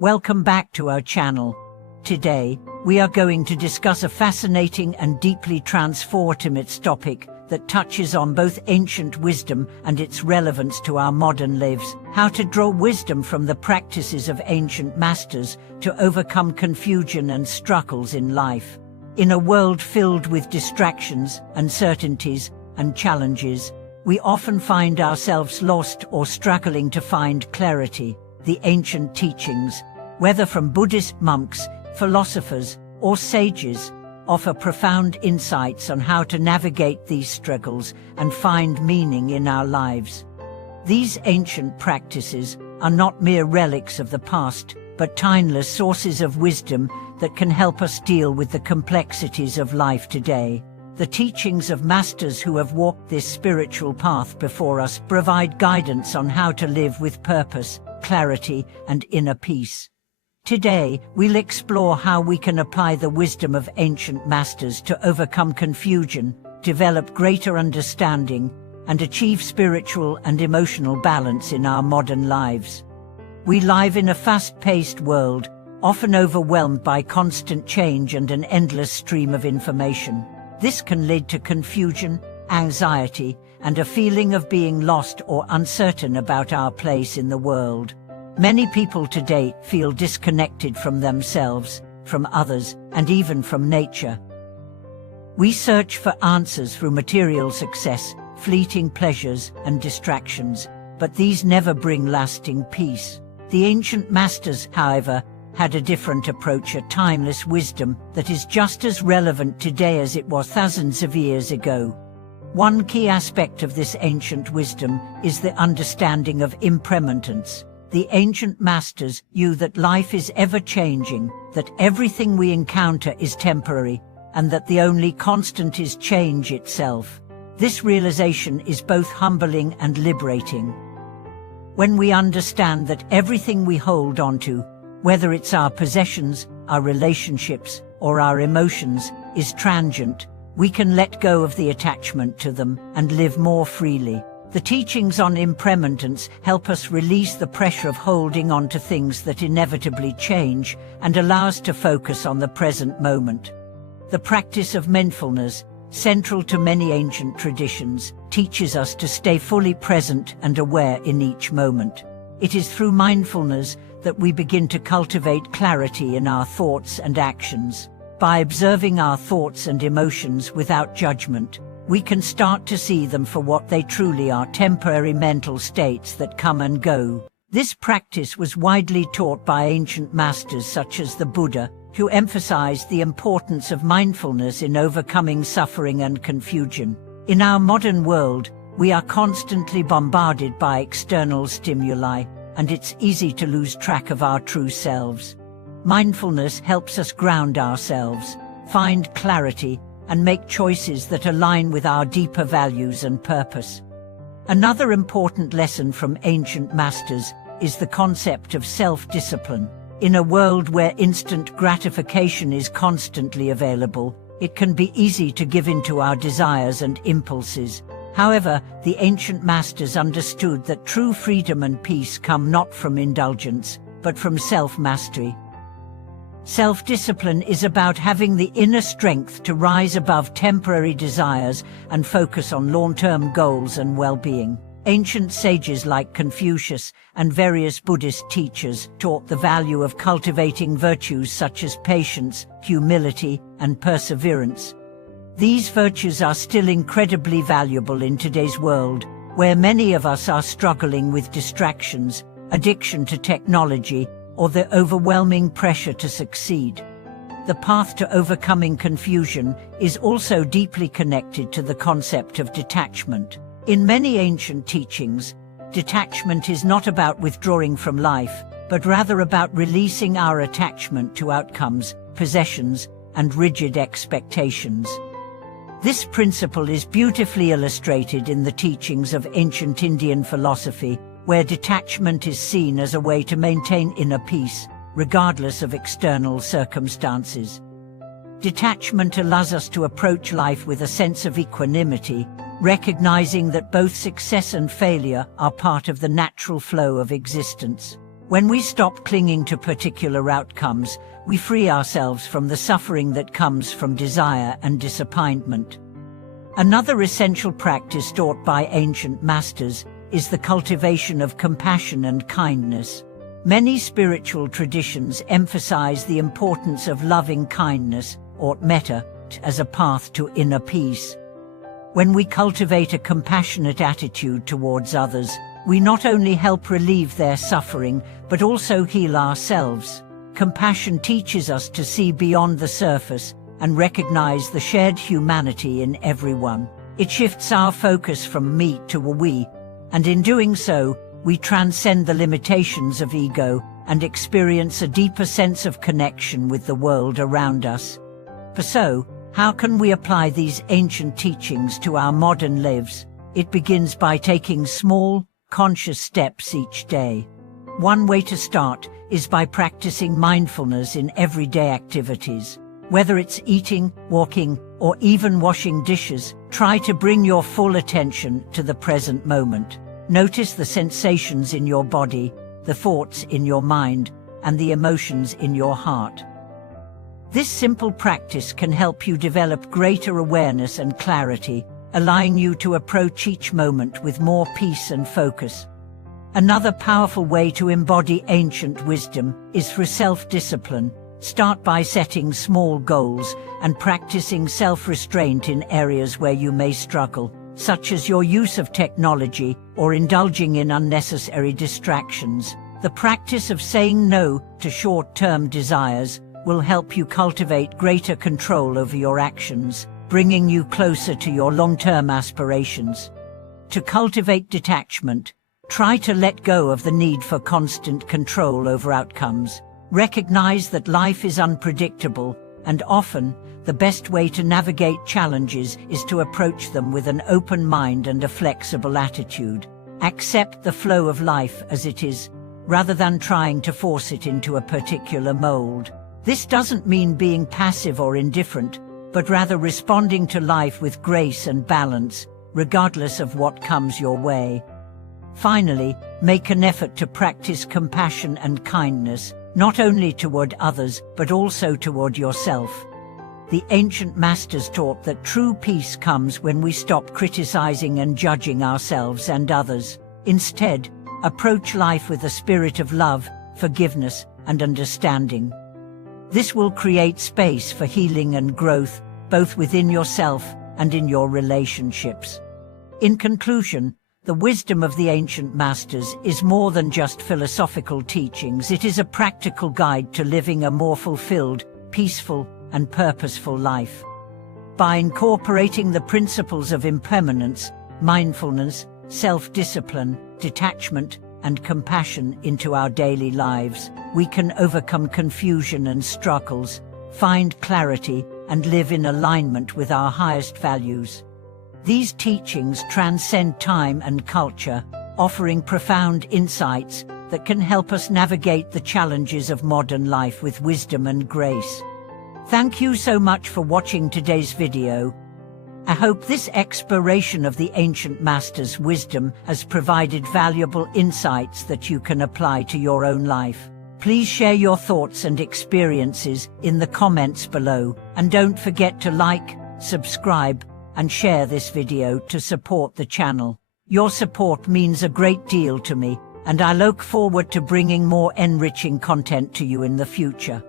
Welcome back to our channel. Today, we are going to discuss a fascinating and deeply transformative topic that touches on both ancient wisdom and its relevance to our modern lives. How to draw wisdom from the practices of ancient masters to overcome confusion and struggles in life. In a world filled with distractions, uncertainties, and challenges, we often find ourselves lost or struggling to find clarity. The ancient teachings, whether from Buddhist monks, philosophers, or sages, offer profound insights on how to navigate these struggles and find meaning in our lives. These ancient practices are not mere relics of the past, but timeless sources of wisdom that can help us deal with the complexities of life today. The teachings of masters who have walked this spiritual path before us provide guidance on how to live with purpose, clarity, and inner peace. Today, we'll explore how we can apply the wisdom of ancient masters to overcome confusion, develop greater understanding, and achieve spiritual and emotional balance in our modern lives. We live in a fast-paced world, often overwhelmed by constant change and an endless stream of information. This can lead to confusion, anxiety, and a feeling of being lost or uncertain about our place in the world. Many people today feel disconnected from themselves, from others, and even from nature. We search for answers through material success, fleeting pleasures, and distractions, but these never bring lasting peace. The ancient masters, however, had a different approach, a timeless wisdom that is just as relevant today as it was thousands of years ago. One key aspect of this ancient wisdom is the understanding of impermanence. The ancient masters knew that life is ever-changing, that everything we encounter is temporary, and that the only constant is change itself. This realization is both humbling and liberating. When we understand that everything we hold onto, whether it's our possessions, our relationships, or our emotions, is transient, we can let go of the attachment to them and live more freely. The teachings on impermanence help us release the pressure of holding on to things that inevitably change and allow us to focus on the present moment. The practice of mindfulness, central to many ancient traditions, teaches us to stay fully present and aware in each moment. It is through mindfulness that we begin to cultivate clarity in our thoughts and actions. By observing our thoughts and emotions without judgment, we can start to see them for what they truly are, temporary mental states that come and go. This practice was widely taught by ancient masters such as the Buddha, who emphasized the importance of mindfulness in overcoming suffering and confusion. In our modern world, we are constantly bombarded by external stimuli, and it's easy to lose track of our true selves. Mindfulness helps us ground ourselves, find clarity, and make choices that align with our deeper values and purpose. Another important lesson from ancient masters is the concept of self-discipline. In a world where instant gratification is constantly available, it can be easy to give in to our desires and impulses. However, the ancient masters understood that true freedom and peace come not from indulgence, but from self-mastery. Self-discipline is about having the inner strength to rise above temporary desires and focus on long-term goals and well-being. Ancient sages like Confucius and various Buddhist teachers taught the value of cultivating virtues such as patience, humility, and perseverance. These virtues are still incredibly valuable in today's world, where many of us are struggling with distractions, addiction to technology, or the overwhelming pressure to succeed. The path to overcoming confusion is also deeply connected to the concept of detachment. In many ancient teachings, detachment is not about withdrawing from life, but rather about releasing our attachment to outcomes, possessions, and rigid expectations. This principle is beautifully illustrated in the teachings of ancient Indian philosophy, where detachment is seen as a way to maintain inner peace, regardless of external circumstances. Detachment allows us to approach life with a sense of equanimity, recognizing that both success and failure are part of the natural flow of existence. When we stop clinging to particular outcomes, we free ourselves from the suffering that comes from desire and disappointment. Another essential practice taught by ancient masters is the cultivation of compassion and kindness. Many spiritual traditions emphasize the importance of loving kindness, or metta, as a path to inner peace. When we cultivate a compassionate attitude towards others, we not only help relieve their suffering, but also heal ourselves. Compassion teaches us to see beyond the surface and recognize the shared humanity in everyone. It shifts our focus from me to we, and in doing so, we transcend the limitations of ego and experience a deeper sense of connection with the world around us. So, how can we apply these ancient teachings to our modern lives? It begins by taking small, conscious steps each day. One way to start is by practicing mindfulness in everyday activities. Whether it's eating, walking, or even washing dishes, try to bring your full attention to the present moment. Notice the sensations in your body, the thoughts in your mind, and the emotions in your heart. This simple practice can help you develop greater awareness and clarity, allowing you to approach each moment with more peace and focus. Another powerful way to embody ancient wisdom is through self-discipline. Start by setting small goals and practicing self-restraint in areas where you may struggle, such as your use of technology or indulging in unnecessary distractions. The practice of saying no to short-term desires will help you cultivate greater control over your actions, bringing you closer to your long-term aspirations. To cultivate detachment, try to let go of the need for constant control over outcomes. Recognize that life is unpredictable, and often, the best way to navigate challenges is to approach them with an open mind and a flexible attitude. Accept the flow of life as it is, rather than trying to force it into a particular mold. This doesn't mean being passive or indifferent, but rather responding to life with grace and balance, regardless of what comes your way. Finally, make an effort to practice compassion and kindness, not only toward others, but also toward yourself. The ancient masters taught that true peace comes when we stop criticizing and judging ourselves and others. Instead, approach life with a spirit of love, forgiveness, and understanding. This will create space for healing and growth, both within yourself and in your relationships. In conclusion, the wisdom of the ancient masters is more than just philosophical teachings. It is a practical guide to living a more fulfilled, peaceful, and purposeful life. By incorporating the principles of impermanence, mindfulness, self-discipline, detachment, and compassion into our daily lives, we can overcome confusion and struggles, find clarity, and live in alignment with our highest values. These teachings transcend time and culture, offering profound insights that can help us navigate the challenges of modern life with wisdom and grace. Thank you so much for watching today's video. I hope this exploration of the ancient masters' wisdom has provided valuable insights that you can apply to your own life. Please share your thoughts and experiences in the comments below, and don't forget to like, subscribe, and share this video to support the channel. Your support means a great deal to me, and I look forward to bringing more enriching content to you in the future.